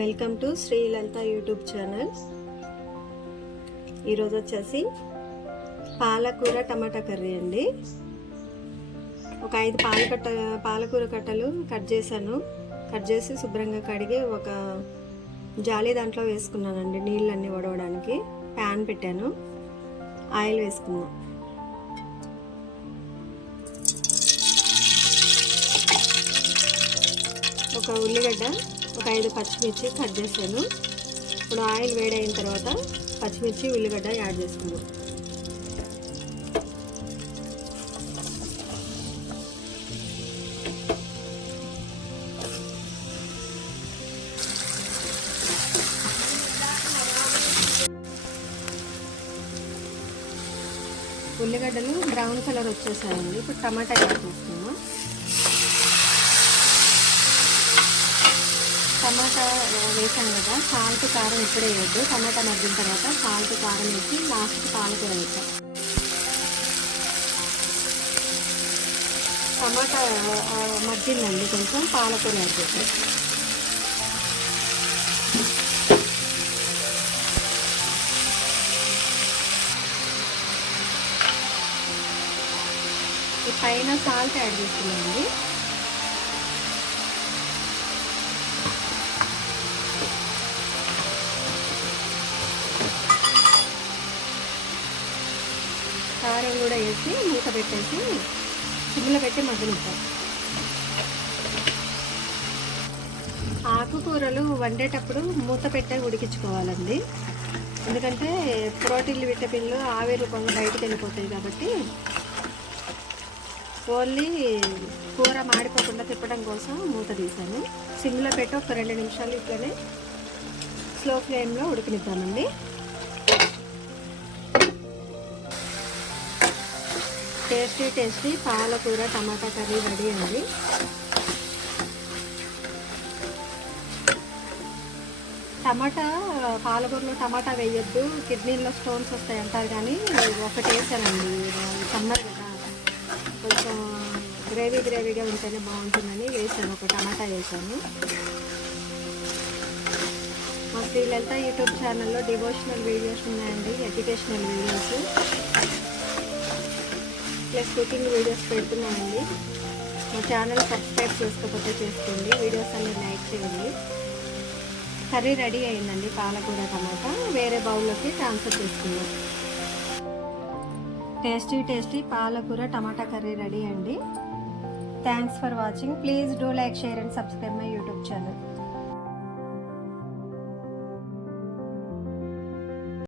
Welcome to Sri Lalitha YouTube channel. ఈరోజు వచ్చేసి పాలకూర టమాటా కర్రీ అండి. ఒక 5 పాలకూర కట్టలు కట్ చేశాను. కట్ చేసి శుభ్రంగా కడిగి ఒక జాలి దాంట్లో వేసుకున్నానండి, నీళ్ళన్నీ వడవడానికి. ప్యాన్ పెట్టాను, ఆయిల్ వేసుకున్నాను. ఒక ఉల్లిగడ్డ, ఒక 5 పచ్చిమిర్చి కట్ చేశాను. ఇప్పుడు ఆయిల్ వేడైన తర్వాత పచ్చిమిర్చి ఉల్లిగడ్డ యాడ్ చేసుకున్నాం. ఉల్లిగడ్డలు బ్రౌన్ కలర్ వచ్చేసాయండి. ఇప్పుడు టమాటా యాడ్ చేసుకున్నాం. టమాటా వేసాను కదా, సాల్ట్ కారం ఇప్పుడే వేయద్దు. టమాటా మగ్గిన తర్వాత సాల్ట్ కారం వేసి లాస్ట్కి పాలకూర వేసాం. టమాటా మగ్గిందండి, కొంచెం పాలకూర వేసేసి పైన సాల్ట్ యాడ్ చేస్తున్నామండి. కారం కూడా వేసి మూత పెట్టేసి సిమ్లో పెట్టి మగ్గనిస్తాం. ఆకుకూరలు వండేటప్పుడు మూత పెట్టే ఉడికించుకోవాలండి, ఎందుకంటే ప్రోటీన్లు విటమిన్లు ఆవిరి రూపంలో బయటకు వెళ్ళిపోతాయి. కాబట్టి ఓన్లీ కూర మాడిపోకుండా తిప్పడం కోసం మూత తీసాను. సిమ్లో పెట్టి ఒక 2 నిమిషాలు ఇట్లనే స్లో ఫ్లేమ్లో ఉడికినిద్దామండి. టేస్టీ పాలకూర టమాటా కర్రీ రెడీ అండి. టమాటా పాలకూరలో టమాటా వేయొద్దు, కిడ్నీలో స్టోన్స్ వస్తాయి అంటారు, కానీ ఒకటి వేసానండి. సమ్మర్ కదా, కొంచెం గ్రేవీగా ఉంటేనే బాగుంటుందని వేసాను. ఒక టమాటా వేసాను. మా శ్రీలలిత యూట్యూబ్ ఛానల్లో డివోషనల్ వీడియోస్ ఉన్నాయండి, educational videos plus cooking videos పెడుతున్నానండి. మా ఛానల్ సబ్స్క్రైబ్ చేసుకోకపోతే చేసుకోండి, వీడియోస్ అన్ని లైక్ చేయండి. కర్రీ రెడీ అయిందండి, పాలకూర టమాటా. వేరే బౌల్లోకి ట్రాన్స్ఫర్ చేసుకుందాం. టేస్టీ పాలకూర టమాటా కర్రీ రెడీ అండి. Thanks for watching. Please do like, share and subscribe my YouTube channel.